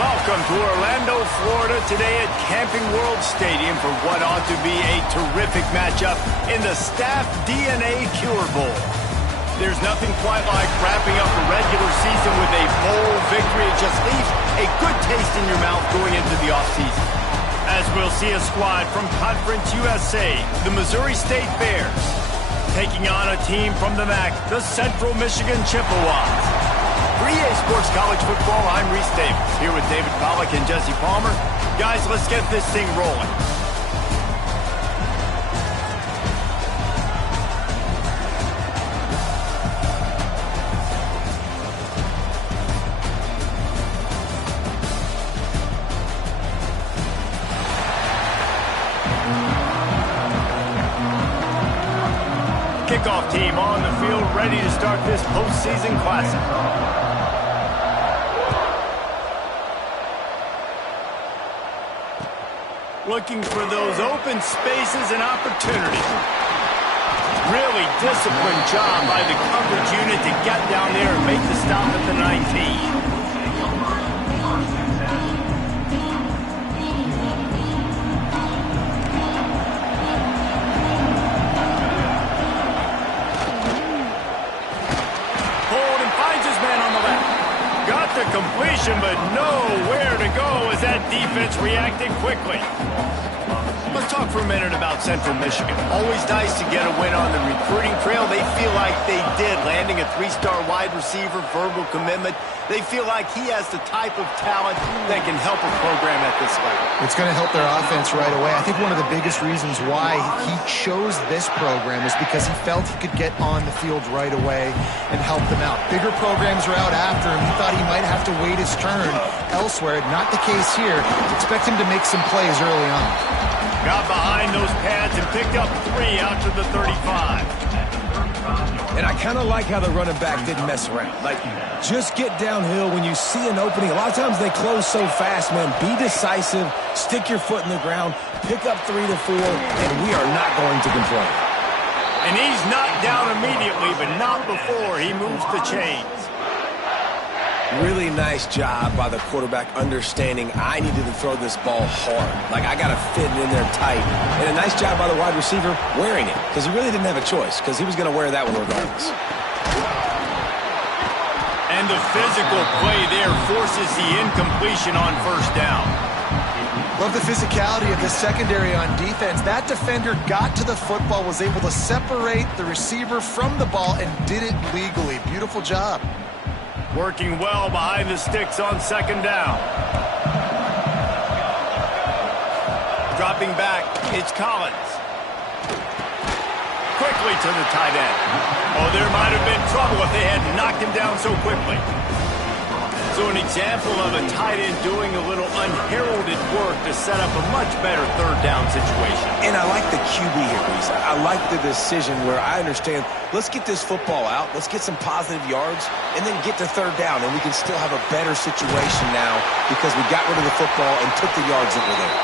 Welcome to Orlando, Florida, today at Camping World Stadium for what ought to be a terrific matchup in the Staff DNA Cure Bowl. There's nothing quite like wrapping up a regular season with a bowl victory. It just leaves a good taste in your mouth going into the offseason. As we'll see a squad from Conference USA, the Missouri State Bears, taking on a team from the MAC, the Central Michigan Chippewas. For EA Sports College Football, I'm Reese Davis, here with David Pollack and Jesse Palmer. Guys, let's get this thing rolling. Kickoff team on the field, ready to start this postseason classic. Looking for those open spaces and opportunities. Really disciplined job by the coverage unit to get down there and make the stop at the 19. The completion, but nowhere to go as that defense reacted quickly. Let's talk for a minute about Central Michigan. Always nice to get a win on the recruiting trail. They feel like they did, landing a 3-star wide receiver, verbal commitment. They feel like he has the type of talent that can help a program at this level. It's going to help their offense right away. I think one of the biggest reasons why he chose this program is because he felt he could get on the field right away and help them out. Bigger programs are out after him. He thought he might have to wait his turn elsewhere. Not the case here. Expect him to make some plays early on. Got behind those pads and picked up 3 out to the 35. And I kind of like how the running back didn't mess around. Like, just get downhill when you see an opening. A lot of times they close so fast, man. Be decisive, stick your foot in the ground, pick up 3 to 4, and we are not going to complain. And he's knocked down immediately, but not before he moves the chains. Really nice job by the quarterback understanding I needed to throw this ball hard. Like, I got to fit it in there tight. And a nice job by the wide receiver wearing it, because he really didn't have a choice, because he was going to wear that one regardless. And the physical play there forces the incompletion on first down. Love the physicality of the secondary on defense. That defender got to the football, was able to separate the receiver from the ball, and did it legally. Beautiful job. Working well behind the sticks on second down. Dropping back, it's Collins. Quickly to the tight end. Oh, there might have been trouble if they had knocked him down so quickly. So an example of a tight end doing a little unheralded work to set up a much better third down situation. And I like the QB here, Lisa. I like the decision where I understand, let's get this football out, let's get some positive yards, and then get to third down, and we can still have a better situation now because we got rid of the football and took the yards that were there.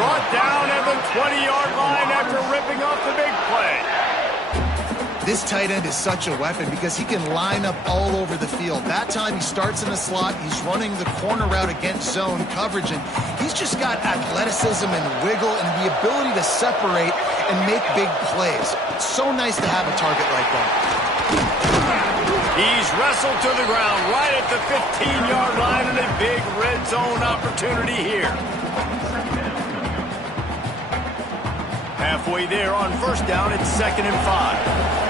Brought down at the 20-yard line after ripping off the big play. This tight end is such a weapon because he can line up all over the field. That time he starts in the slot, he's running the corner route against zone coverage, and he's just got athleticism and wiggle and the ability to separate and make big plays. It's so nice to have a target like that. He's wrestled to the ground right at the 15-yard line, and a big red zone opportunity here. Halfway there on first down, it's 2nd and 5.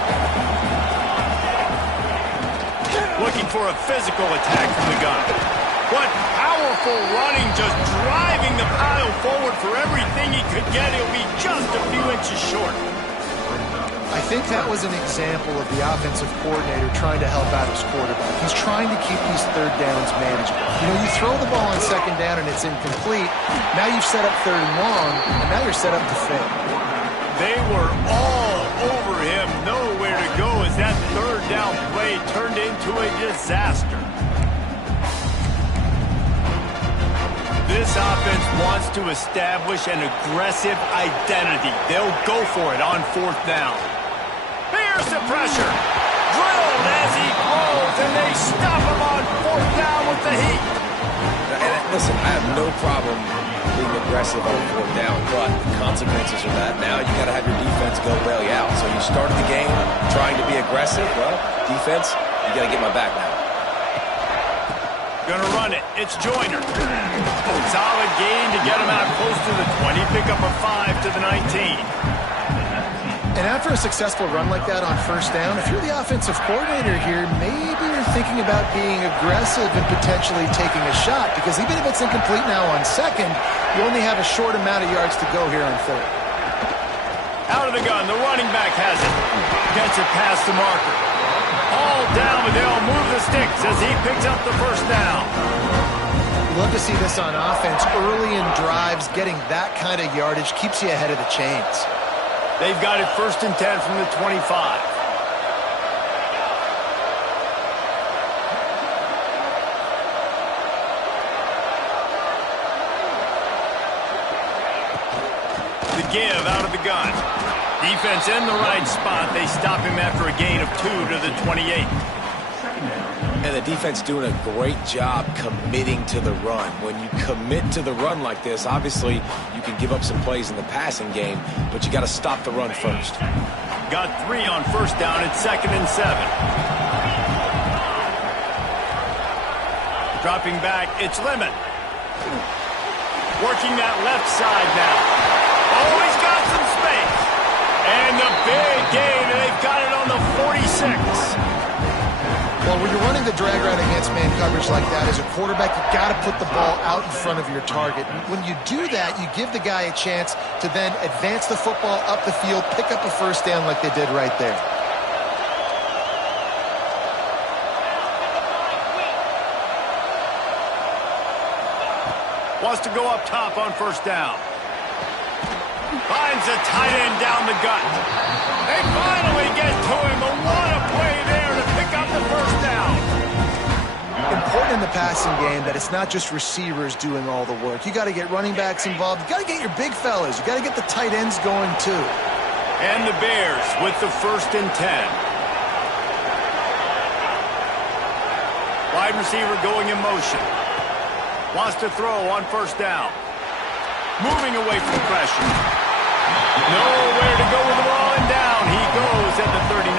Looking for a physical attack from the gun. What powerful running, just driving the pile forward for everything he could get. He'll be just a few inches short. I think that was an example of the offensive coordinator trying to help out his quarterback. He's trying to keep these third downs manageable. You know, you throw the ball on second down and it's incomplete. Now you've set up 3rd and long, and now you're set up to fail. They were all over him, nowhere to go as that third down play turned into a disaster. This offense wants to establish an aggressive identity. They'll go for it on 4th down. Here's the pressure. Drilled as he throws, and they stop him on 4th down with the heat. listen, I have no problem being aggressive on fourth down, but the consequences of that, now you got to have your defense go bail you out. So you started the game trying to be aggressive. Well, defense, you got to get my back now. Gonna run it. It's Joyner. Solid gain to get him out close to the 20. Pick up a 5 to the 19. And after a successful run like that on first down, if you're the offensive coordinator here, maybe you're thinking about being aggressive and potentially taking a shot, because even if it's incomplete now on second, you only have a short amount of yards to go here on third. Out of the gun, the running back has it. Gets it past the marker. All down, but they'll move the sticks as he picks up the first down. Love to see this on offense. Early in drives, getting that kind of yardage keeps you ahead of the chains. They've got it 1st and 10 from the 25. The give out of the gun. Defense in the right spot. They stop him after a gain of 2 to the 28. And the defense doing a great job committing to the run. When you commit to the run like this, obviously you can give up some plays in the passing game, but you got to stop the run first. Got 3 on first down. It's 2nd and 7. Dropping back, it's Lemon. Working that left side now. Oh, he's got some space. And the big gain, and they've got it on the 46. Well, when you're running the drag route against man coverage like that, as a quarterback, you got to put the ball out in front of your target. When you do that, you give the guy a chance to then advance the football up the field, pick up a first down like they did right there. Wants to go up top on first down. Finds a tight end down the gut. They finally get to him. But what a play there to pick up the first down. Important in the passing game that it's not just receivers doing all the work. You got to get running backs involved. You got to get your big fellas. You got to get the tight ends going too. And the Bears with the 1st and 10. Wide receiver going in motion. Wants to throw on first down. Moving away from pressure. Nowhere to go with the ball, and down he goes at the 39.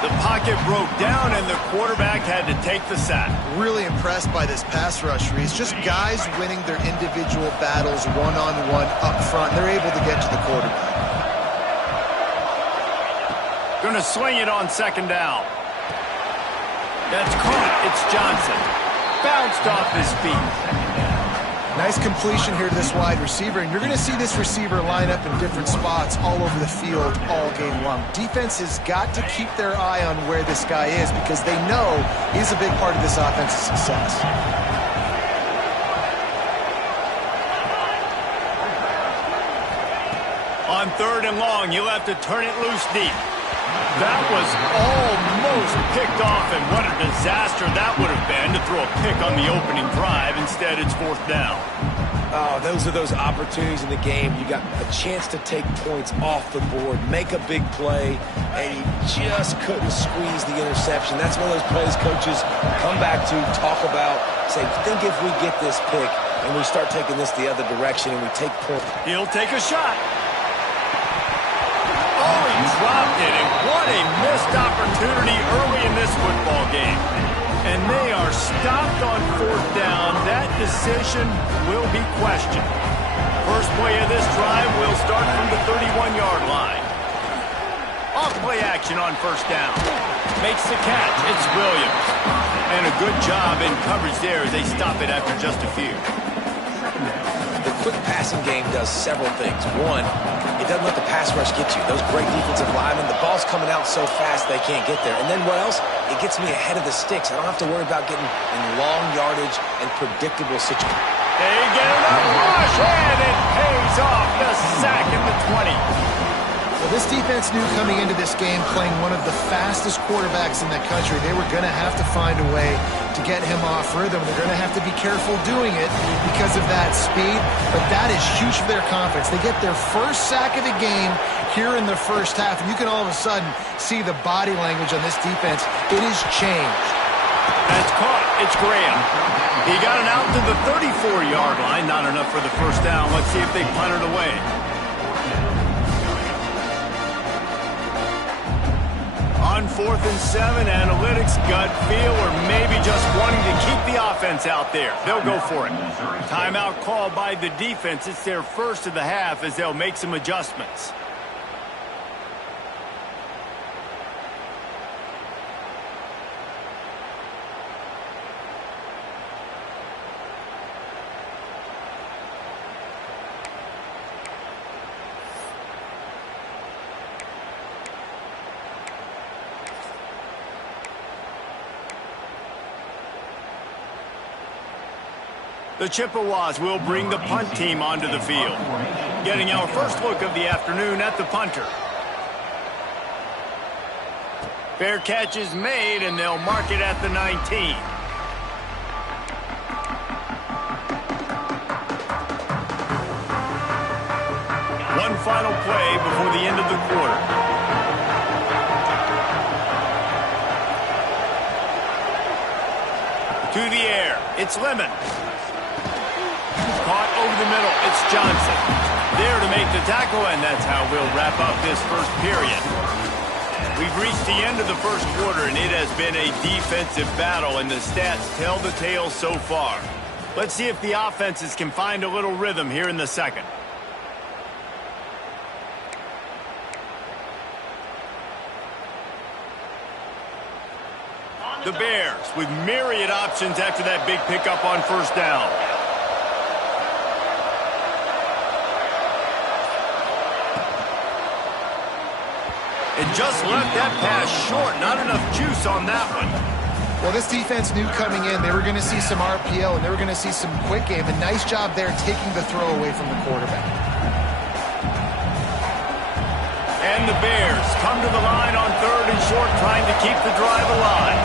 The pocket broke down, and the quarterback had to take the sack. Really impressed by this pass rush, Reese. Just guys winning their individual battles one-on-one up front. They're able to get to the quarterback. Gonna swing it on 2nd down. That's caught. It's Johnson. Bounced off his feet. Nice completion here to this wide receiver, and you're going to see this receiver line up in different spots all over the field all game long. Defense has got to keep their eye on where this guy is because they know he's a big part of this offense's success. On 3rd and long, you'll have to turn it loose deep. That was almost picked off, and what a disaster that would have been to throw a pick on the opening drive. Instead, it's 4th down. Oh, those are those opportunities in the game. You got a chance to take points off the board, make a big play, and you just couldn't squeeze the interception. That's one of those plays coaches come back to, talk about, say, think if we get this pick and we start taking this the other direction and we take points. He'll take a shot. Oh, he dropped it, and what a missed opportunity early in this football game. And they are stopped on 4th down. That decision will be questioned. First play of this drive will start from the 31-yard line. Off play action on first down. Makes the catch. It's Williams. And a good job in coverage there as they stop it after just a few. The quick passing game does several things. One, it doesn't let the pass rush get you. Those great defensive linemen, the ball's coming out so fast they can't get there. And then what else? It gets me ahead of the sticks. I don't have to worry about getting in long yardage and predictable situations. They get enough rush, and it pays off. The sack at the 20. Well, this defense knew coming into this game, playing one of the fastest quarterbacks in the country, they were going to have to find a way to get him off rhythm. They're going to have to be careful doing it because of that speed, but that is huge for their confidence. They get their first sack of the game here in the first half, and you can all of a sudden see the body language on this defense. It has changed. That's caught. It's Graham. He got it out to the 34-yard line. Not enough for the first down. Let's see if they punt it away. On 4th and 7, analytics, gut feel, or maybe just wanting to keep the offense out there. They'll go for it. Timeout called by the defense. It's their first of the half as they'll make some adjustments. The Chippewas will bring the punt team onto the field. Getting our first look of the afternoon at the punter. Fair catch is made, and they'll mark it at the 19. One final play before the end of the quarter. To the air, it's Lemon. Caught over the middle, it's Johnson. There to make the tackle, and that's how we'll wrap up this first period. We've reached the end of the first quarter, and it has been a defensive battle, and the stats tell the tale so far. Let's see if the offenses can find a little rhythm here in the second. The Bears with myriad options after that big pickup on first down. And just left that pass short. Not enough juice on that one. Well, this defense knew coming in they were going to see some RPO and they were going to see some quick game. A nice job there taking the throw away from the quarterback. And the Bears come to the line on 3rd and short, trying to keep the drive alive.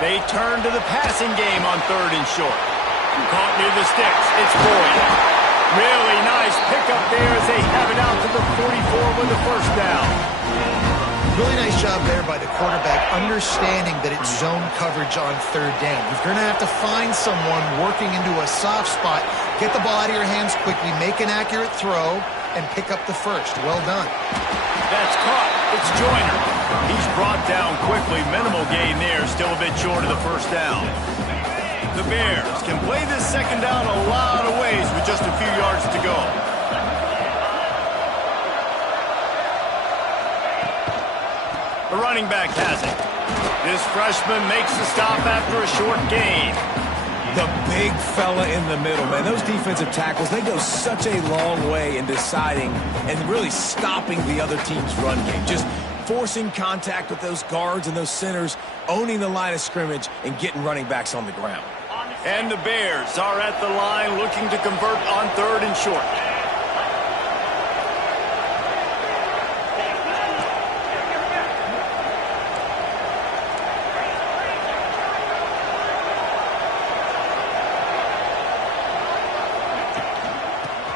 They turn to the passing game on 3rd and short. Caught near the sticks. It's Boyd. Really nice pickup there as they have it out to the 44 with the first down. Really nice job there by the quarterback, understanding that it's zone coverage on 3rd down. You're going to have to find someone working into a soft spot, get the ball out of your hands quickly, make an accurate throw, and pick up the first. Well done. That's caught. It's Joyner. He's brought down quickly. Minimal gain there, still a bit short of the first down. The Bears can play this second down a lot of ways with just a few yards to go. The running back has it. This freshman makes the stop after a short gain. The big fella in the middle, man. Those defensive tackles, they go such a long way in deciding and really stopping the other team's run game. Just forcing contact with those guards and those centers, owning the line of scrimmage, and getting running backs on the ground. And the Bears are at the line looking to convert on 3rd and short.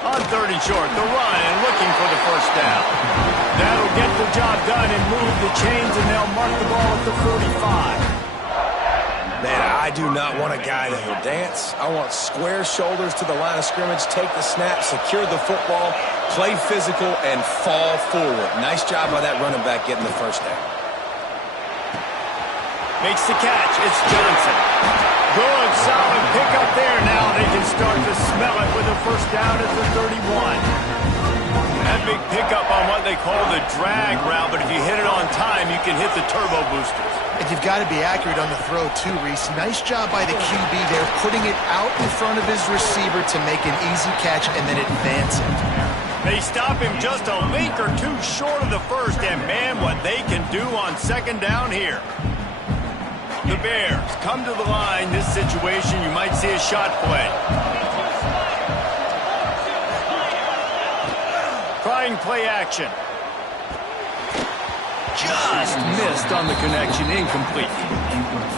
On 3rd and short, the run and looking for the first down. That'll get the job done and move the chains, and they'll mark the ball at the 45. Man, I do not want a guy that will dance. I want square shoulders to the line of scrimmage, take the snap, secure the football, play physical, and fall forward. Nice job by that running back getting the first down. Makes the catch. It's Johnson. Good, solid pickup there. Now they can start to smell it with a first down at the 31. That big pickup on what they call the drag route, but if you hit it on time, you can hit the turbo boosters. And you've got to be accurate on the throw, too, Reese. Nice job by the QB there, putting it out in front of his receiver to make an easy catch and then advance it. They stop him just a link or two short of the first, and man, what they can do on second down here. The Bears come to the line. This situation, you might see a shot play. Trying play action. Just missed on the connection, incomplete.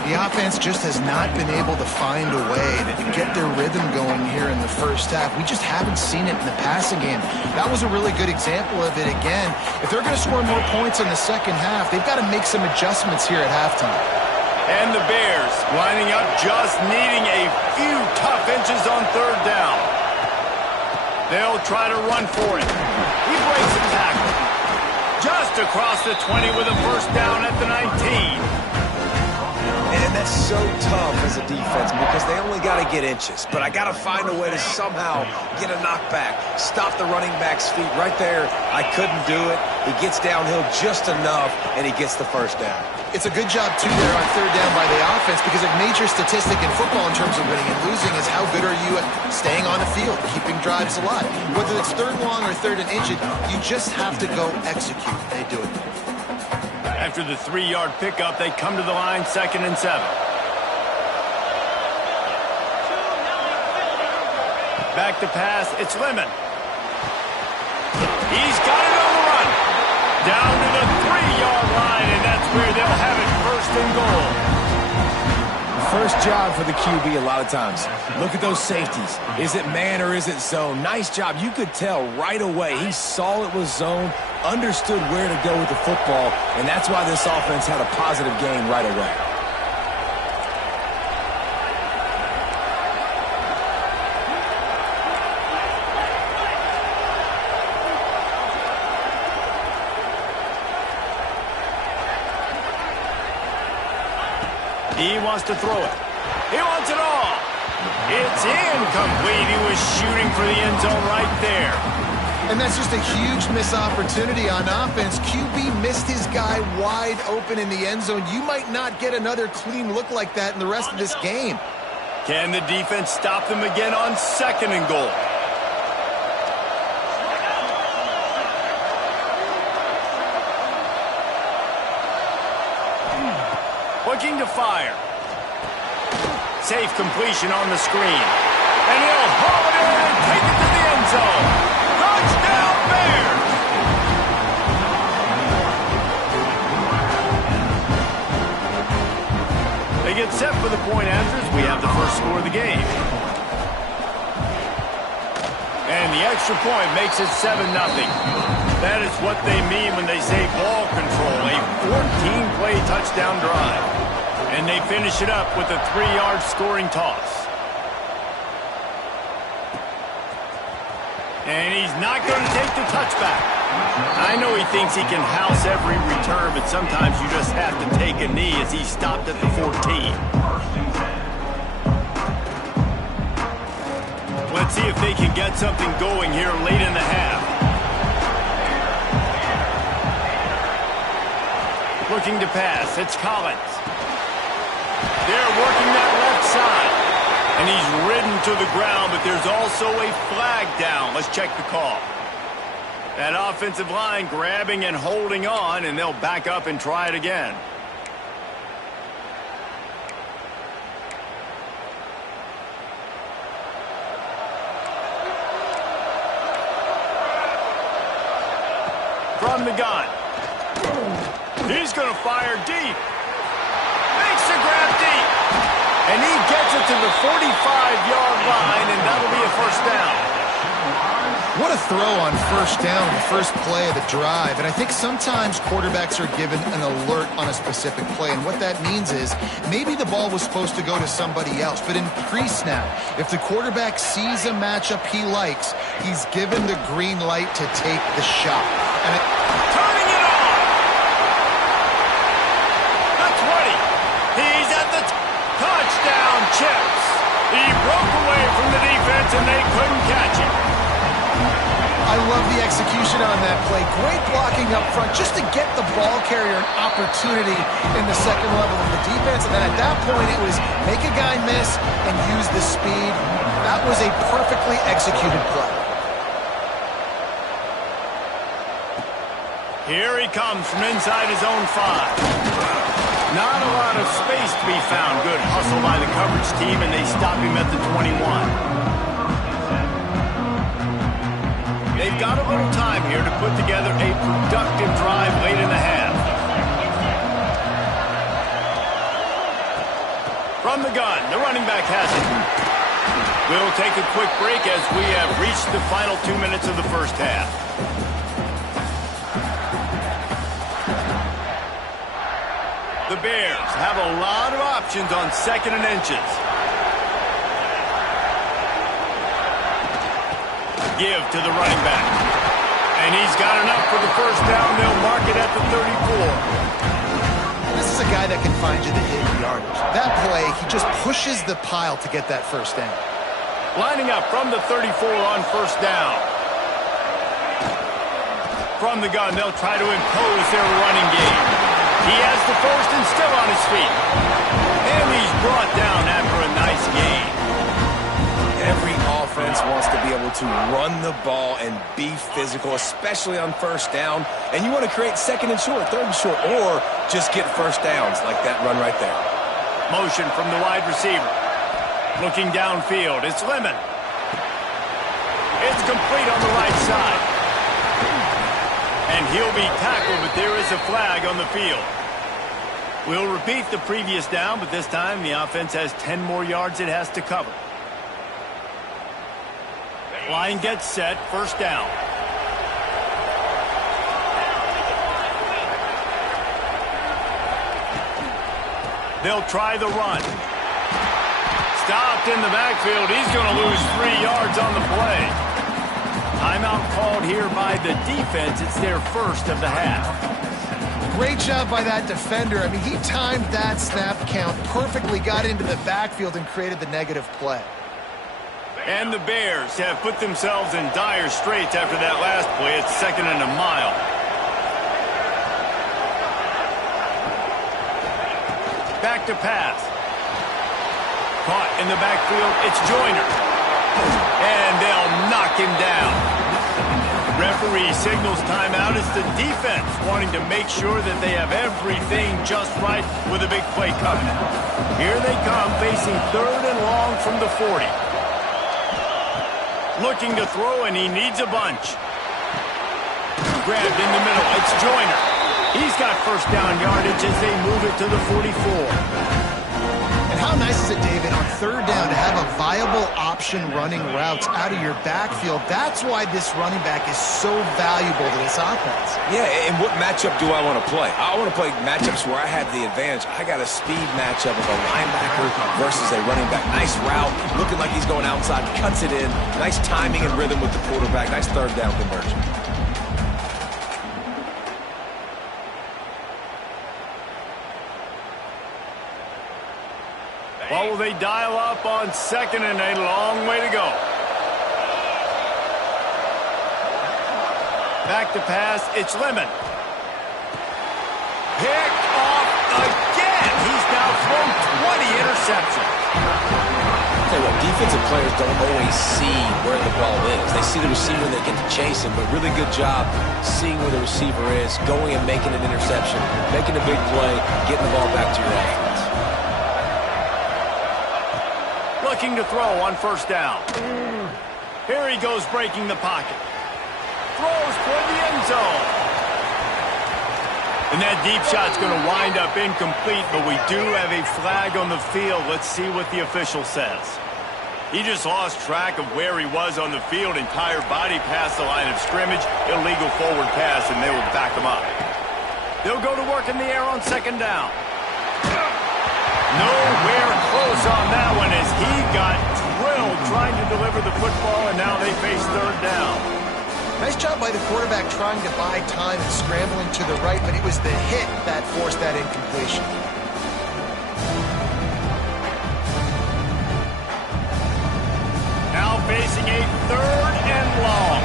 The offense just has not been able to find a way to get their rhythm going here in the first half. We just haven't seen it in the passing game. That was a really good example of it again. If they're going to score more points in the second half, they've got to make some adjustments here at halftime. And the Bears lining up, just needing a few tough inches on third down. They'll try to run for it. He breaks the tackle. Just across the 20 with a first down at the 19. And that's so tough as a defense because they only got to get inches. But I got to find a way to somehow get a knockback, stop the running back's feet right there. I couldn't do it. He gets downhill just enough, and he gets the first down. It's a good job, too, there on third down by the offense because a major statistic in football in terms of winning and losing is how good are you at staying on the field, keeping drives alive. Whether it's third long or third and inch, you just have to go execute. They do it. After the 3-yard pickup, they come to the line, 2nd and 7. Back to pass, it's Lemon. He's got it on the run. Down to the 3-yard line, and that's where they'll have it, 1st and goal. First job for the QB a lot of times. Look at those safeties. Is it man or is it zone? Nice job. You could tell right away. He saw it was zone, understood where to go with the football, and that's why this offense had a positive game right away. He wants to throw it. He wants it all. It's incomplete. He was shooting for the end zone right there. And that's just a huge missed opportunity on offense. QB missed his guy wide open in the end zone. You might not get another clean look like that in the rest of this game. Can the defense stop them again on 2nd and goal? Looking to fire. Safe completion on the screen. And he'll haul it in and take it to the end zone. Touchdown Bears! They get set for the point after as we have the first score of the game. And the extra point makes it 7-0. That is what they mean when they say ball control. A 14-play touchdown drive. And they finish it up with a 3-yard scoring toss. And he's not going to take the touchback. I know he thinks he can house every return, but sometimes you just have to take a knee as he stopped at the 14. Let's see if they can get something going here late in the half. Looking to pass, it's Collins. They're working that left side. And he's ridden to the ground, but there's also a flag down. Let's check the call. That offensive line grabbing and holding on, and they'll back up and try it again. From the gun. He's going to fire deep. Makes the grab deep. And he gets it to the 45-yard line, and that'll be a first down. What a throw on first down, the first play of the drive. And I think sometimes quarterbacks are given an alert on a specific play. And what that means is maybe the ball was supposed to go to somebody else. But in pre-snap, if the quarterback sees a matchup he likes, he's given the green light to take the shot. And turning it on! The 20. He's at the touchdown chips. He broke away from the defense, and they couldn't catch him. I love the execution on that play. Great blocking up front just to get the ball carrier an opportunity in the second level of the defense. And then at that point, it was make a guy miss and use the speed. That was a perfectly executed play. Here he comes from inside his own 5. Not a lot of space to be found. Good hustle by the coverage team, and they stop him at the 21. They've got a little time here to put together a productive drive late in the half. From the gun, the running back has it. We'll take a quick break as we have reached the final 2 minutes of the first half. The Bears have a lot of options on 2nd and inches. Give to the running back. And he's got enough for the first down. They'll mark it at the 34. This is a guy that can find you the hidden yardage. That play, he just pushes the pile to get that first down. Lining up from the 34 on first down. From the gun, they'll try to impose their running game. He has the first and still on his feet. And he's brought down after a nice gain. Every offense wants to be able to run the ball and be physical, especially on first down. And you want to create 2nd and short, 3rd and short, or just get first downs like that run right there. Motion from the wide receiver. Looking downfield, it's Lemon. It's complete on the right side. And he'll be tackled, but there is a flag on the field. We'll repeat the previous down, but this time the offense has 10 more yards it has to cover. Line gets set, first down. They'll try the run. Stopped in the backfield. He's going to lose 3 yards on the play. Timeout called here by the defense. It's their first of the half. Great job by that defender. I mean, he timed that snap count perfectly, got into the backfield, and created the negative play. And the Bears have put themselves in dire straits after that last play. It's 2nd and a mile. Back to pass. Caught in the backfield. It's Joyner. And they'll knock him down. Referee signals timeout. It's the defense wanting to make sure that they have everything just right with a big play coming. Here they come, facing 3rd and long from the 40. Looking to throw, and he needs a bunch. Grabbed in the middle. It's Joyner. He's got first down yardage as they move it to the 44. And how nice is it, David, on 3rd down to have a viable option running routes out of your backfield? That's why this running back is so valuable to this offense. Yeah, and what matchup do I want to play? I want to play matchups where I have the advantage. I got a speed matchup of a linebacker versus a running back. Nice route, looking like he's going outside, cuts it in. Nice timing and rhythm with the quarterback. Nice 3rd down conversion. Well, will they dial up on 2nd and a long way to go? Back to pass, it's Lemon. Picked off again. He's now thrown 20 interceptions. Tell you what, defensive players don't always see where the ball is. They see the receiver, they can chase him, but really good job seeing where the receiver is, going and making an interception, making a big play, getting the ball back to your offense. Looking to throw on first down. Here he goes breaking the pocket. Throws toward the end zone. And that deep shot's going to wind up incomplete, but we do have a flag on the field. Let's see what the official says. He just lost track of where he was on the field. Entire body past the line of scrimmage. Illegal forward pass, and they will back him up. They'll go to work in the air on 2nd down. Nowhere close on that one as he got drilled trying to deliver the football, and now they face 3rd down. Nice job by the quarterback trying to buy time and scrambling to the right, but it was the hit that forced that incompletion. Now facing a 3rd and long.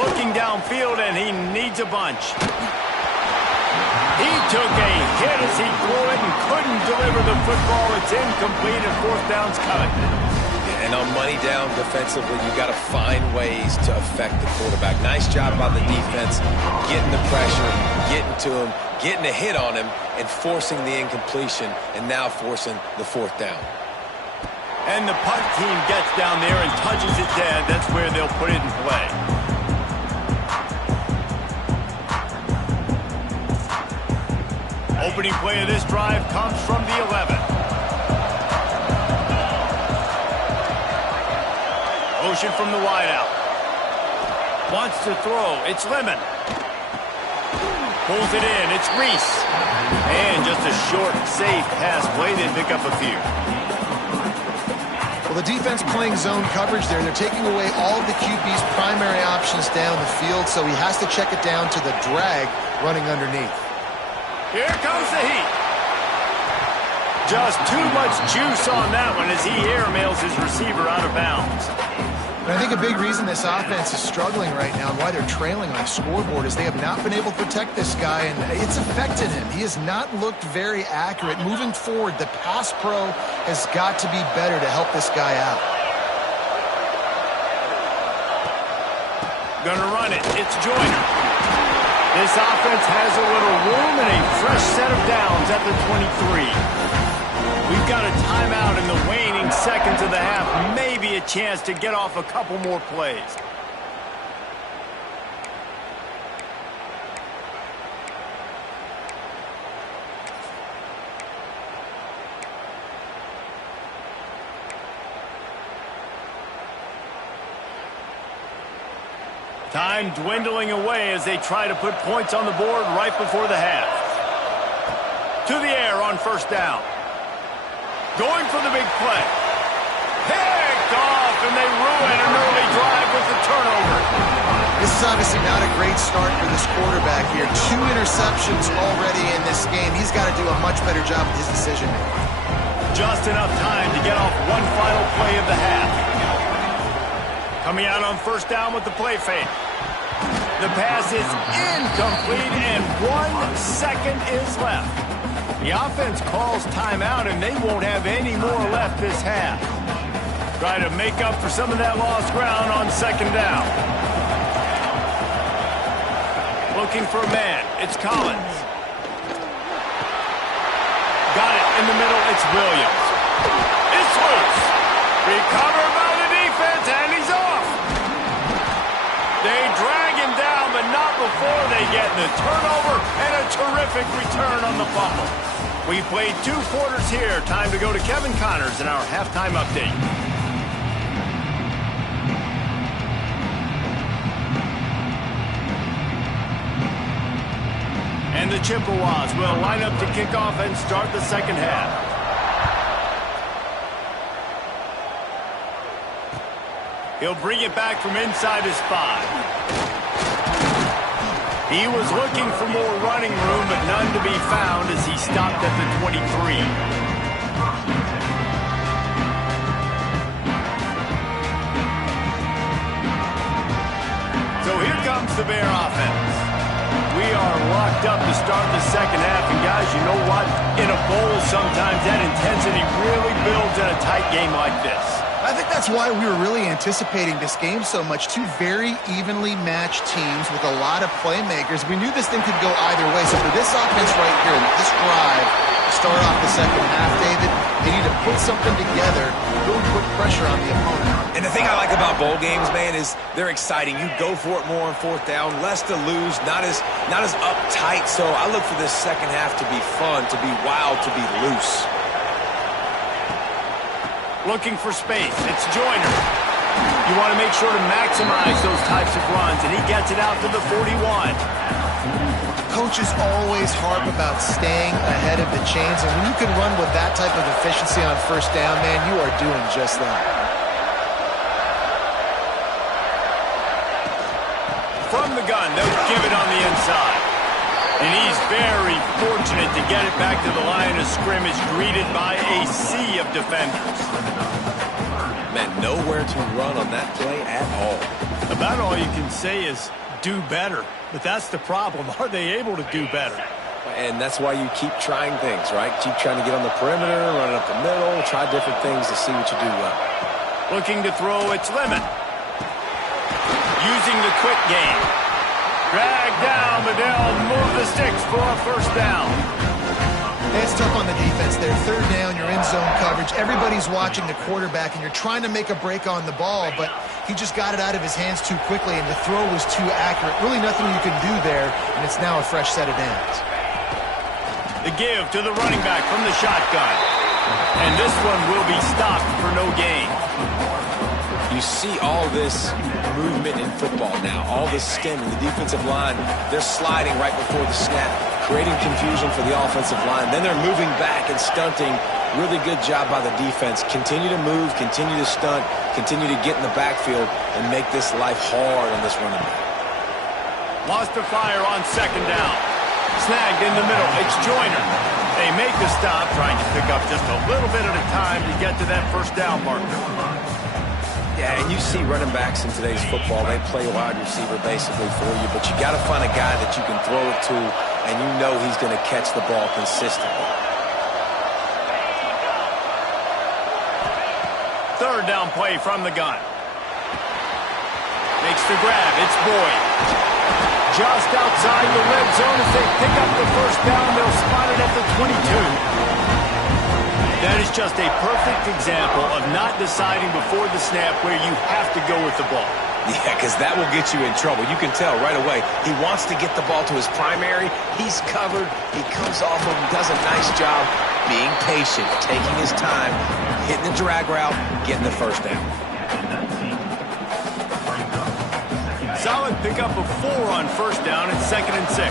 Looking downfield, and he needs a bunch. He took a hit as he threw it and couldn't deliver the football. It's incomplete, and 4th down's coming. And on money down defensively, you got to find ways to affect the quarterback. Nice job by the defense, getting the pressure, getting to him, getting a hit on him, and forcing the incompletion, and now forcing the 4th down. And the punt team gets down there and touches it dead. That's where they'll put it in play. Opening play of this drive comes from the 11. Motion from the wideout. Wants to throw. It's Lemon. Pulls it in. It's Reese. And just a short, safe pass play. They pick up a few. Well, the defense playing zone coverage there. They're taking away all of the QB's primary options down the field, so he has to check it down to the drag running underneath. Here comes the heat. Just too much juice on that one as he airmails his receiver out of bounds. And I think a big reason this offense is struggling right now and why they're trailing on the scoreboard is they have not been able to protect this guy, and it's affected him. He has not looked very accurate. Moving forward, the pass pro has got to be better to help this guy out. Gonna run it. It's Joyner. This offense has a little room and a fresh set of downs at the 23. We've got a timeout in the waning seconds of the half. Maybe a chance to get off a couple more plays. Time dwindling away as they try to put points on the board right before the half. To the air on first down. Going for the big play. Picked off, and they ruin an early drive with the turnover. This is obviously not a great start for this quarterback here. 2 interceptions already in this game. He's got to do a much better job with his decision-making. Just enough time to get off one final play of the half. Coming out on first down with the play fake. The pass is incomplete, and 1 second is left. The offense calls timeout, and they won't have any more left this half. Try to make up for some of that lost ground on second down. Looking for a man. It's Collins. Got it in the middle. It's Williams. It's loose. Recovered by the defense, and he's off. They drag him down, but not before they get the turnover and a terrific return on the fumble. We played 2 quarters here. Time to go to Kevin Connors in our halftime update. And the Chippewas will line up to kick off and start the second half. He'll bring it back from inside his 5. He was looking for more running room, but none to be found as he stopped at the 23. So here comes the Bear offense. We are locked up to start the second half, and guys, you know what? In a bowl, sometimes that intensity really builds in a tight game like this. I think that's why we were really anticipating this game so much. 2 very evenly matched teams with a lot of playmakers. We knew this thing could go either way. So for this offense right here, this drive, to start off the second half, David, they need to put something together, really put pressure on the opponent. And the thing I like about bowl games, man, is they're exciting. You go for it more on fourth down, less to lose, not as uptight. So I look for this second half to be fun, to be wild, to be loose. Looking for space. It's Joyner. You want to make sure to maximize those types of runs, and he gets it out to the 41. Coaches always harp about staying ahead of the chains, and when you can run with that type of efficiency on first down, man, you are doing just that. From the gun, they'll give it on the inside. And he's very fortunate to get it back to the line of scrimmage, greeted by a sea of defenders. Man, nowhere to run on that play at all. About all you can say is do better. But that's the problem. Are they able to do better? And that's why you keep trying things, right? Keep trying to get on the perimeter, run it up the middle, try different things to see what you do well. Looking to throw, it's Lemon. Using the quick game. Drag down, but they'll move the sticks for a first down. It's tough on the defense there. Third down, you're in zone coverage. Everybody's watching the quarterback, and you're trying to make a break on the ball, but he just got it out of his hands too quickly, and the throw was too accurate. Really nothing you can do there, and it's now a fresh set of downs. The give to the running back from the shotgun. And this one will be stopped for no gain. You see all this movement in football now, all this stemming. The defensive line, they're sliding right before the snap, creating confusion for the offensive line. Then they're moving back and stunting. Really good job by the defense. Continue to move, continue to stunt, continue to get in the backfield and make this life hard on this running back. Lost to fire on second down. Snagged in the middle. It's Joyner. They make the stop, trying to pick up just a little bit at a time to get to that first down marker. Yeah, and you see running backs in today's football, they play wide receiver basically for you, but you got to find a guy that you can throw it to, and you know he's going to catch the ball consistently. Third down play from the gun. Makes the grab. It's Boyd. Just outside the red zone as they pick up the first down. They'll spot it at the 22. That is just a perfect example of not deciding before the snap where you have to go with the ball. Yeah, because that will get you in trouble. You can tell right away. He wants to get the ball to his primary. He's covered. He comes off of him, does a nice job being patient, taking his time, hitting the drag route, getting the first down. Solid pickup of 4 on first down and 2nd and 6.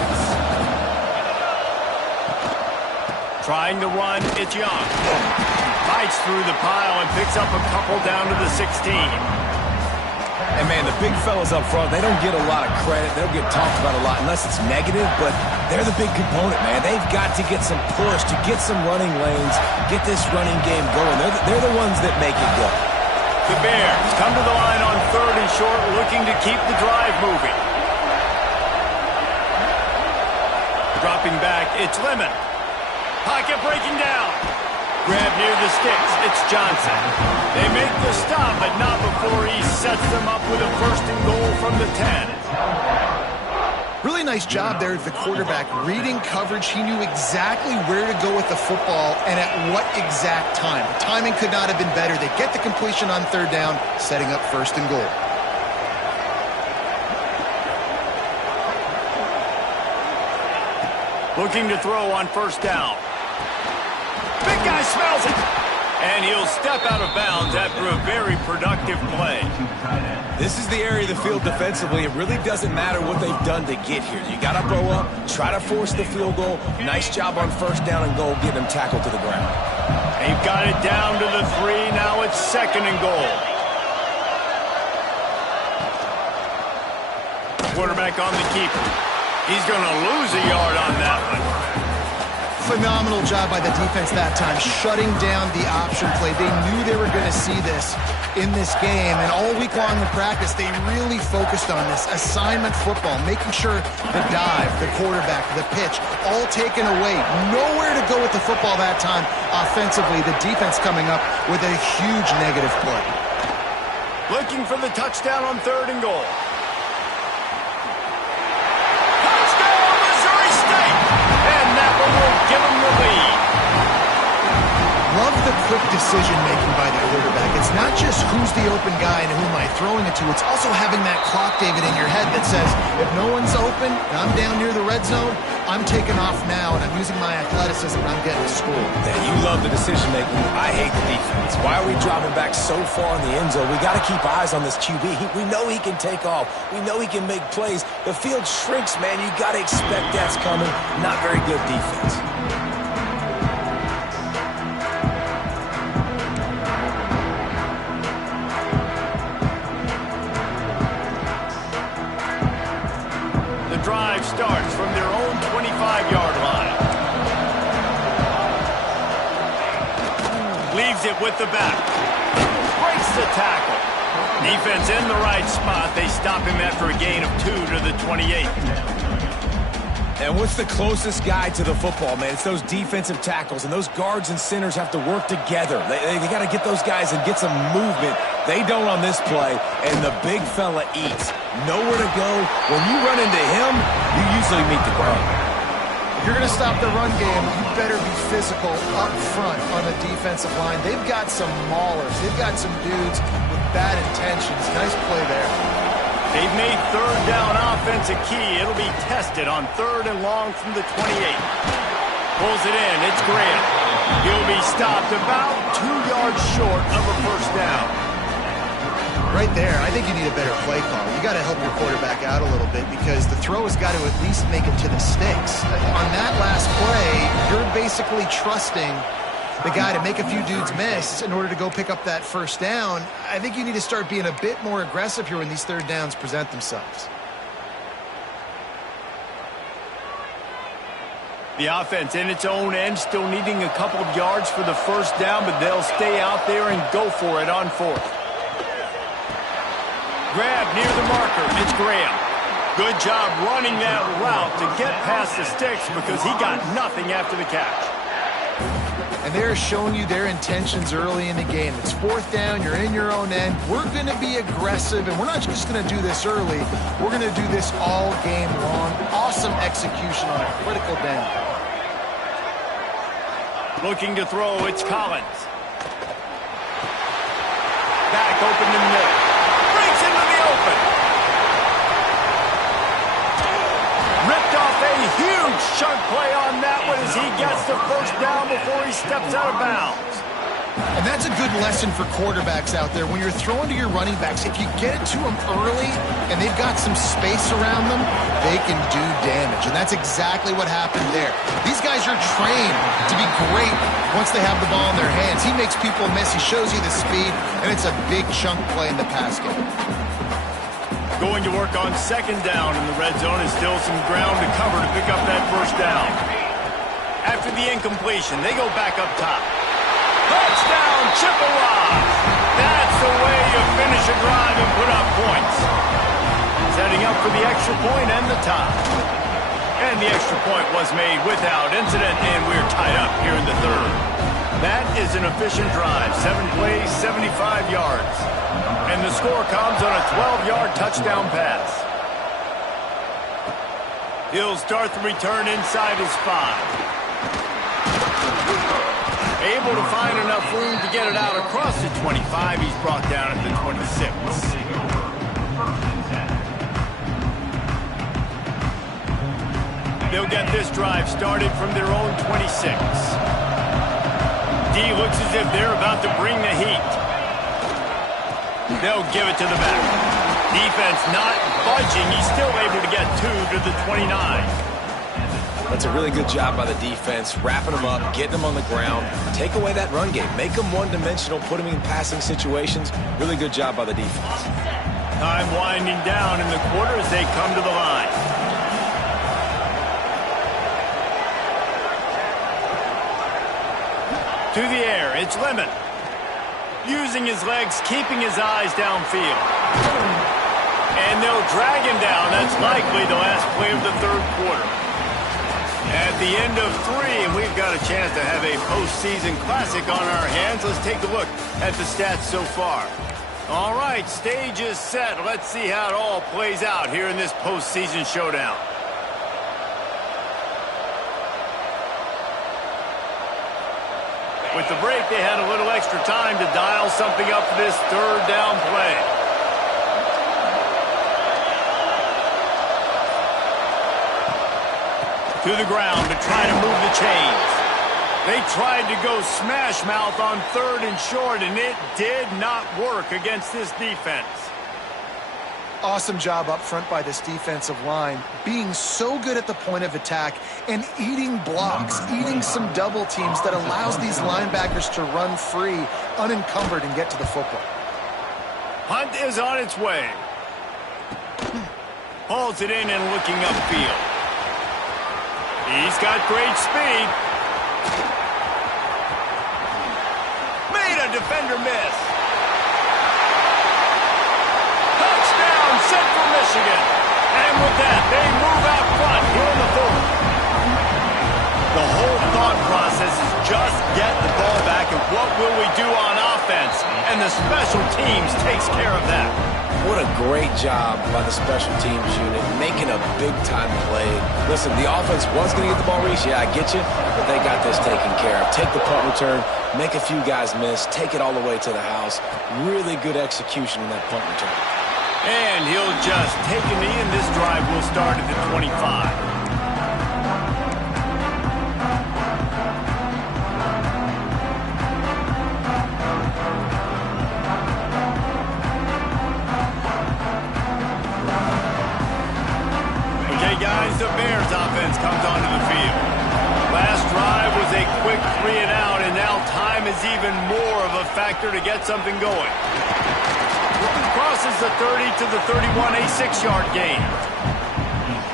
Trying to run, it's Young. Bites through the pile and picks up a couple down to the 16. And, man, the big fellas up front, they don't get a lot of credit. They don't get talked about a lot unless it's negative, but they're the big component, man. They've got to get some push, to get some running lanes, get this running game going. They're the ones that make it go. The Bears come to the line on 3rd and short, looking to keep the drive moving. Dropping back, it's Lemon. Pocket breaking down. Grab near the sticks. It's Johnson. They make the stop, but not before he sets them up with a 1st and goal from the 10. Really nice job there at the quarterback. Reading coverage, he knew exactly where to go with the football and at what exact time. The timing could not have been better. They get the completion on 3rd down, setting up 1st and goal. Looking to throw on 1st down. Big guy smells it. And he'll step out of bounds after a very productive play. This is the area of the field defensively. It really doesn't matter what they've done to get here. You got to blow up, try to force the field goal. Nice job on 1st down and goal, getting them tackled to the ground. They've got it down to the 3. Now it's 2nd and goal. Quarterback on the keeper. He's going to lose a yard on that one. Phenomenal job by the defense that time, shutting down the option play. They knew they were going to see this in this game, and all week long in practice, they really focused on this assignment football, making sure the dive, the quarterback, the pitch, all taken away. Nowhere to go with the football that time offensively. The defense coming up with a huge negative play. Looking for the touchdown on 3rd and goal. Will give him the lead. Love the quick decision-making by the quarterback. It's not just who's the open guy and who am I throwing it to. It's also having that clock, David, in your head that says, if no one's open and I'm down near the red zone, I'm taking off now and I'm using my athleticism and I'm getting to school. Yeah, you love the decision-making. I hate the defense. Why are we dropping back so far in the end zone? We got to keep eyes on this QB. We know he can take off. We know he can make plays. The field shrinks, man. You got to expect that's coming. Not very good defense. Drive starts from their own 25-yard line. Leaves it with the back. Breaks the tackle. Defense in the right spot. They stop him after a gain of 2 to the 28. And what's the closest guy to the football, man? It's those defensive tackles, and those guards and centers have to work together. They got to get those guys and get some movement. They don't on this play, and the big fella eats. Nowhere to go. When you run into him, you usually meet the ground. If you're going to stop the run game, you better be physical up front on the defensive line. They've got some maulers. They've got some dudes with bad intentions. Nice play there. They've made 3rd down offense a key. It'll be tested on 3rd and long from the 28. Pulls it in. It's Graham. He'll be stopped about 2 yards short of a first down. Right there, I think you need a better play call. You got to help your quarterback out a little bit because the throw has got to at least make it to the sticks. On that last play, you're basically trusting the guy to make a few dudes miss in order to go pick up that first down. I think you need to start being a bit more aggressive here when these third downs present themselves. The offense in its own end, still needing a couple of yards for the first down, but they'll stay out there and go for it on fourth. Grab near the marker. It's Graham. Good job running that route to get past the sticks because he got nothing after the catch. And they're showing you their intentions early in the game. It's fourth down. You're in your own end. We're going to be aggressive, and we're not just going to do this early. We're going to do this all game long. Awesome execution on a critical down. Looking to throw, it's Collins. Back open in the middle. Breaks into the open. Ripped off a huge chunk play on that one as he gets the first down before he steps out of bounds. And that's a good lesson for quarterbacks out there. When you're throwing to your running backs, if you get it to them early and they've got some space around them, they can do damage. And that's exactly what happened there. These guys are trained to be great once they have the ball in their hands. He makes people miss. He shows you the speed, and it's a big chunk play in the pass game. Going to work on second down in the red zone is still some ground to cover to pick up that first down. After the incompletion, they go back up top. Touchdown, Chippewa! That's the way you finish a drive and put up points. Setting up for the extra point and the tie. And the extra point was made without incident, and we're tied up here in the third. That is an efficient drive. 7 plays, 75 yards. And the score comes on a 12-yard touchdown pass. He'll start the return inside his 5. Able to find enough room to get it out across the 25. He's brought down at the 26. They'll get this drive started from their own 26. D looks as if they're about to bring the heat. They'll give it to the back. Defense not budging. He's still able to get 2 to the 29. That's a really good job by the defense, wrapping them up, getting them on the ground, take away that run game, make them one-dimensional, put them in passing situations. Really good job by the defense. Time winding down in the quarter as they come to the line. To the air, it's Lemon. Using his legs, keeping his eyes downfield. And they'll drag him down. That's likely the last play of the third quarter. At the end of 3, and we've got a chance to have a postseason classic on our hands. Let's take a look at the stats so far. All right, stage is set. Let's see how it all plays out here in this postseason showdown. With the break, they had a little extra time to dial something up for this third down play. To the ground to try to move the chains. They tried to go smash mouth on 3rd and short, and it did not work against this defense. Awesome job up front by this defensive line, being so good at the point of attack and eating blocks, eating some double teams that allows these linebackers to run free, unencumbered, and get to the football. Hunt is on its way. Hauls it in and looking upfield. He's got great speed. Made a defender miss. Touchdown, Central Michigan. And with that, they move out front here in the fourth. The whole thought process is just get the ball back and what will we do on offense? And the special teams takes care of that. What a great job by the special teams unit, making a big-time play. Listen, the offense was going to get the ball reached. Yeah, I get you, but they got this taken care of. Take the punt return, make a few guys miss, take it all the way to the house. Really good execution in that punt return. And he'll just take a knee, and this drive will start at the 25. Prater to get something going. Crosses the 30 to the 31, a 6-yard gain.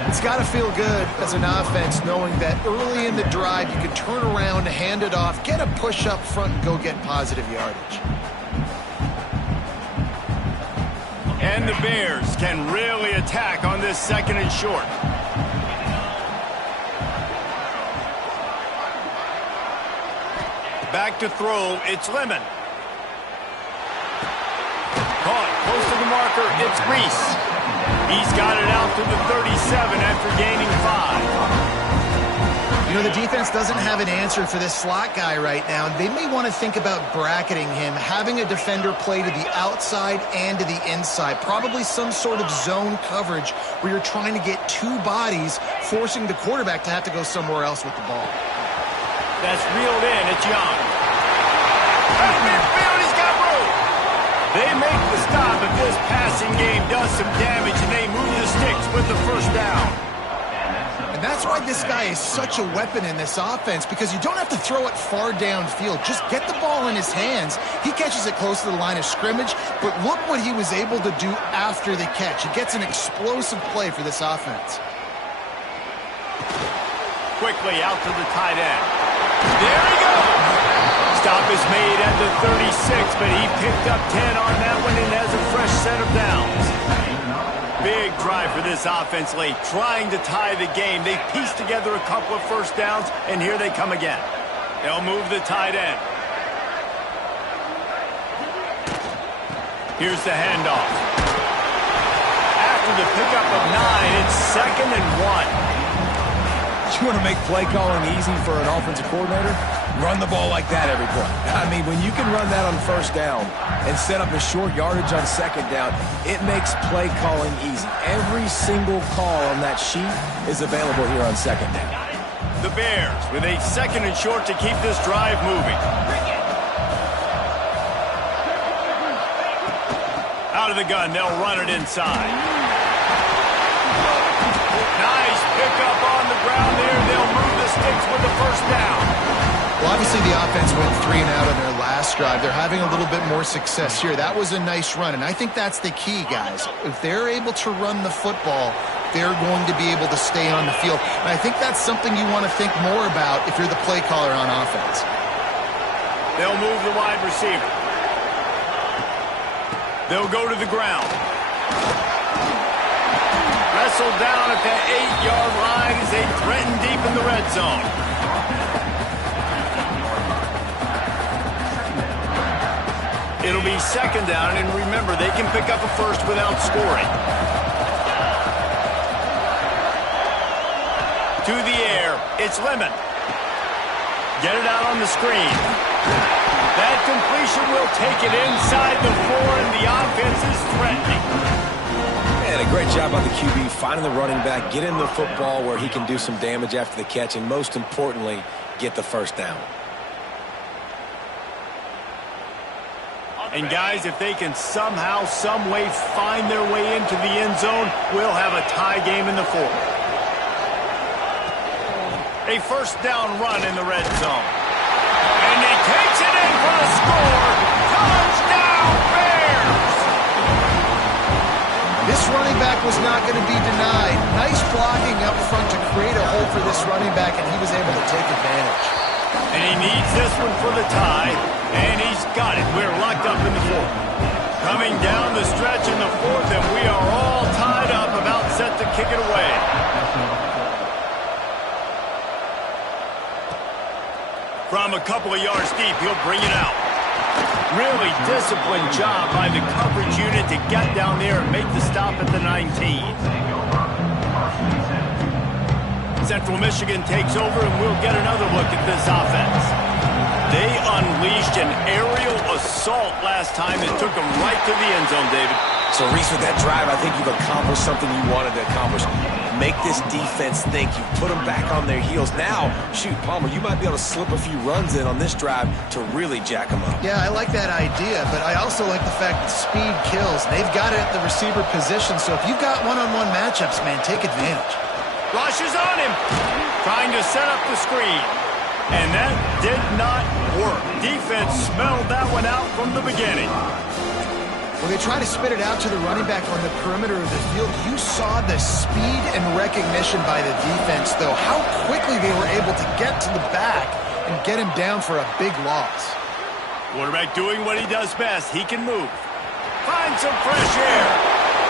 It's got to feel good as an offense knowing that early in the drive you can turn around, hand it off, get a push up front, and go get positive yardage. And the Bears can really attack on this 2nd and short. Back to throw, it's Lemon. Caught, close to the marker, it's Reese. He's got it out to the 37 after gaining 5. You know, the defense doesn't have an answer for this slot guy right now. They may want to think about bracketing him, having a defender play to the outside and to the inside. Probably some sort of zone coverage where you're trying to get 2 bodies, forcing the quarterback to have to go somewhere else with the ball. That's reeled in, it's Young. At midfield, he's got room. They make the stop, but this passing game does some damage, and they move the sticks with the 1st down. And that's why this guy is such a weapon in this offense, because you don't have to throw it far downfield. Just get the ball in his hands. He catches it close to the line of scrimmage, but look what he was able to do after the catch. He gets an explosive play for this offense. Quickly out to the tight end. There he goes. Stop is made at the 36, but he picked up 10 on that one and has a fresh set of downs. Big drive for this offense late, trying to tie the game. They pieced together a couple of 1st downs, and here they come again. They'll move the tight end. Here's the handoff. After the pickup of 9, it's 2nd and 1. You want to make play calling easy for an offensive coordinator? Run the ball like that every play. I mean, when you can run that on 1st down and set up a short yardage on 2nd down, it makes play calling easy. Every single call on that sheet is available here on 2nd down. The Bears with a 2nd and short to keep this drive moving. Out of the gun, they'll run it inside. Nice pickup on the ground there. They'll move the sticks with the 1st down. Well, obviously the offense went 3 and out on their last drive. They're having a little bit more success here. That was a nice run, and I think that's the key, guys. If they're able to run the football, they're going to be able to stay on the field. And I think that's something you want to think more about if you're the play caller on offense. They'll move the wide receiver. They'll go to the ground. Wrestled down at the 8-yard line as they threaten deep in the red zone. It'll be 2nd down, and remember, they can pick up a 1st without scoring. To the air, it's Lemon. Get it out on the screen. That completion will take it inside the 4, and the offense is threatening. And a great job by the QB finding the running back, getting the football where he can do some damage after the catch, and most importantly, get the 1st down. And guys, if they can somehow, some way find their way into the end zone, we'll have a tie game in the 4th. A 1st down run in the red zone. And he takes it in for a score. Touchdown, Bears! This running back was not going to be denied. Nice blocking up front to create a hole for this running back, and he was able to take advantage. And he needs this one for the tie, and he's got it. We're locked up in the 4th. Coming down the stretch in the 4th, and we are all tied up, about set to kick it away. From a couple of yards deep, he'll bring it out. Really disciplined job by the coverage unit to get down there and make the stop at the 19. Central Michigan takes over, and we'll get another look at this offense. They unleashed an aerial assault last time and took them right to the end zone, David. So, Reese, with that drive, I think you've accomplished something you wanted to accomplish. Make this defense think. You put them back on their heels. Now, shoot, Palmer, you might be able to slip a few runs in on this drive to really jack them up. Yeah, I like that idea, but I also like the fact that speed kills. They've got it at the receiver position, so if you've got one-on-one matchups, man, take advantage. Rush is on him, trying to set up the screen. And that did not work. Defense smelled that one out from the beginning. When they try to spit it out to the running back on the perimeter of the field, you saw the speed and recognition by the defense, though. How quickly they were able to get to the back and get him down for a big loss. Quarterback doing what he does best. He can move. Find some fresh air.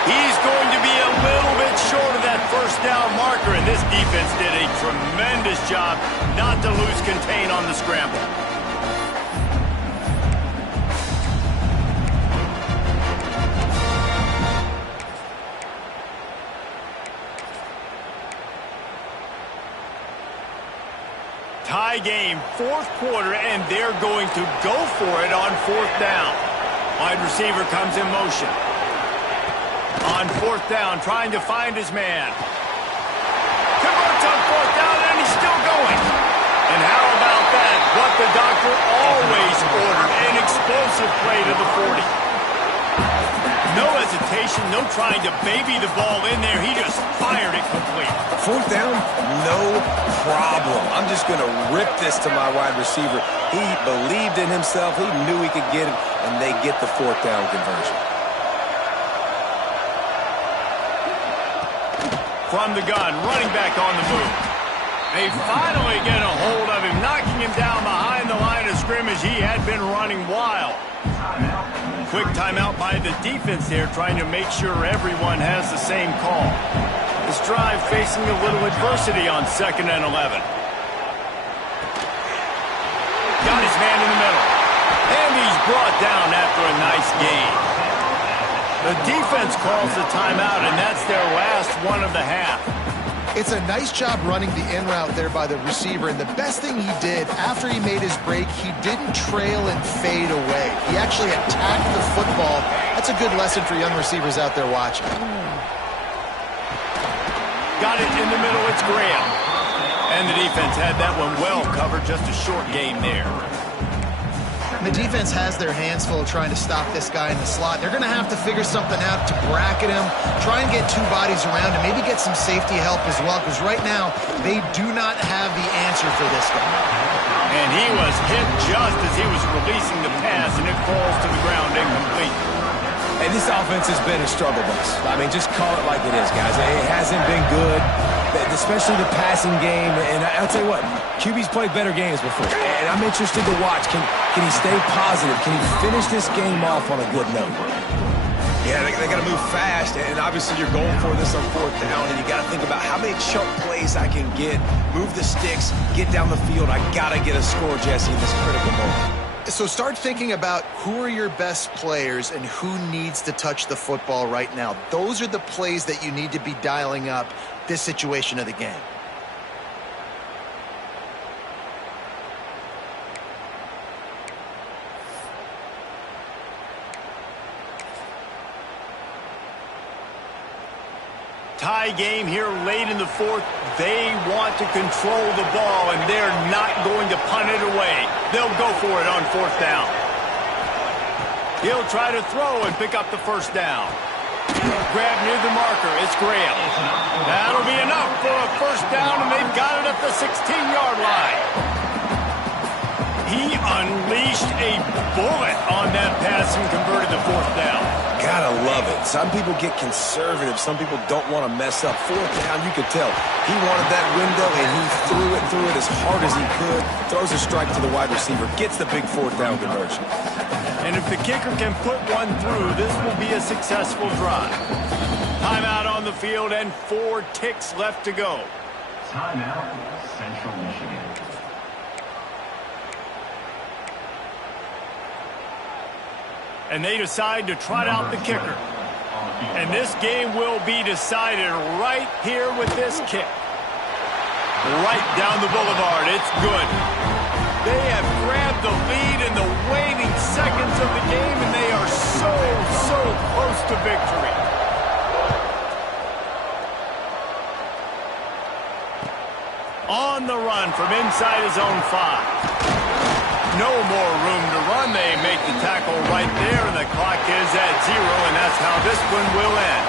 He's going to be a little bit short of that first down marker, and this defense did a tremendous job not to lose contain on the scramble. Tie game, fourth quarter, and they're going to go for it on fourth down. Wide receiver comes in motion. On fourth down, trying to find his man. Converts on fourth down, and he's still going. And how about that? What the doctor always ordered, an explosive play to the 40. No hesitation, no trying to baby the ball in there. He just fired it complete. Fourth down, no problem. I'm just going to rip this to my wide receiver. He believed in himself. He knew he could get it, and they get the fourth down conversion. From the gun, running back on the move. They finally get a hold of him, knocking him down behind the line of scrimmage. He had been running wild. Quick timeout by the defense there, trying to make sure everyone has the same call. This drive facing a little adversity on 2nd and 11. Got his man in the middle. And he's brought down after a nice gain. The defense calls the timeout, and that's their last one of the half. It's a nice job running the in route there by the receiver, and the best thing he did after he made his break, he didn't trail and fade away. He actually attacked the football. That's a good lesson for young receivers out there watching. Got it in the middle, it's Graham. And the defense had that one well covered, just a short game there. The defense has their hands full trying to stop this guy in the slot. They're going to have to figure something out to bracket him, try and get two bodies around him, maybe get some safety help as well, because right now they do not have the answer for this guy. And he was hit just as he was releasing the pass, and it falls to the ground incomplete. And this offense has been a struggle bus. I mean, just call it like it is, guys. It hasn't been good, especially the passing game. And I'll tell you what, QB's played better games before. And I'm interested to watch. Can he stay positive? Can he finish this game off on a good note? Yeah, they got to move fast. And obviously you're going for this on fourth down. And you got to think about how many chunk plays I can get, move the sticks, get down the field. I got to get a score, Jesse, in this critical moment. So start thinking about who are your best players and who needs to touch the football right now. Those are the plays that you need to be dialing up this situation of the game. Tie game here late in the fourth. They want to control the ball, and they're not going to punt it away. They'll go for it on fourth down. He'll try to throw and pick up the first down. Grab near the marker. It's Graham. That'll be enough for a first down, and they've got it at the 16-yard line. He unleashed a bullet on that pass and converted the fourth down. Gotta love it. Some people get conservative. Some people don't want to mess up. Fourth down, you could tell. He wanted that window, and he threw it as hard as he could. Throws a strike to the wide receiver. Gets the big fourth down conversion. And if the kicker can put one through, this will be a successful drive. Timeout on the field and 4 ticks left to go. Timeout, Central Michigan. And they decide to trot out the kicker. And this game will be decided right here with this kick. Right down the boulevard. It's good. They have grabbed the lead in the waning seconds of the game, and they are so close to victory. On the run from inside his own 5. No more room to run. They make the tackle right there, and the clock is at 0, and that's how this one will end.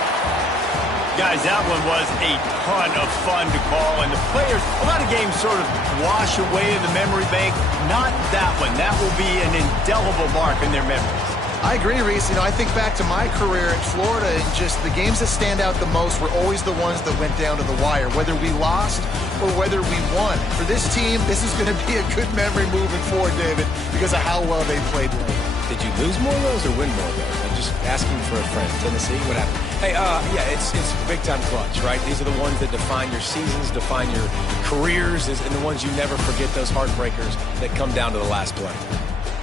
Guys, that one was a ton of fun to call, and the players, a lot of games sort of wash away in the memory bank. Not that one. That will be an indelible mark in their memories. I agree, Reese. I think back to my career at Florida, and just the games that stand out the most were always the ones that went down to the wire, whether we lost or whether we won. For this team, this is going to be a good memory moving forward, David, because of how well they played late. Did you lose more of those or win more of those? I'm just asking for a friend. Tennessee, what happened? Hey, yeah, it's big-time clutch, right? These are the ones that define your seasons, define your careers, and the ones you never forget, those heartbreakers that come down to the last play.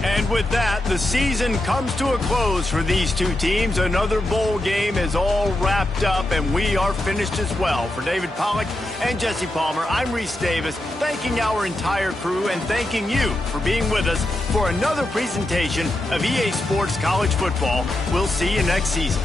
And with that, the season comes to a close for these two teams. Another bowl game is all wrapped up, and we are finished as well. For David Pollack and Jesse Palmer, I'm Reese Davis, thanking our entire crew and thanking you for being with us for another presentation of EA Sports College Football. We'll see you next season.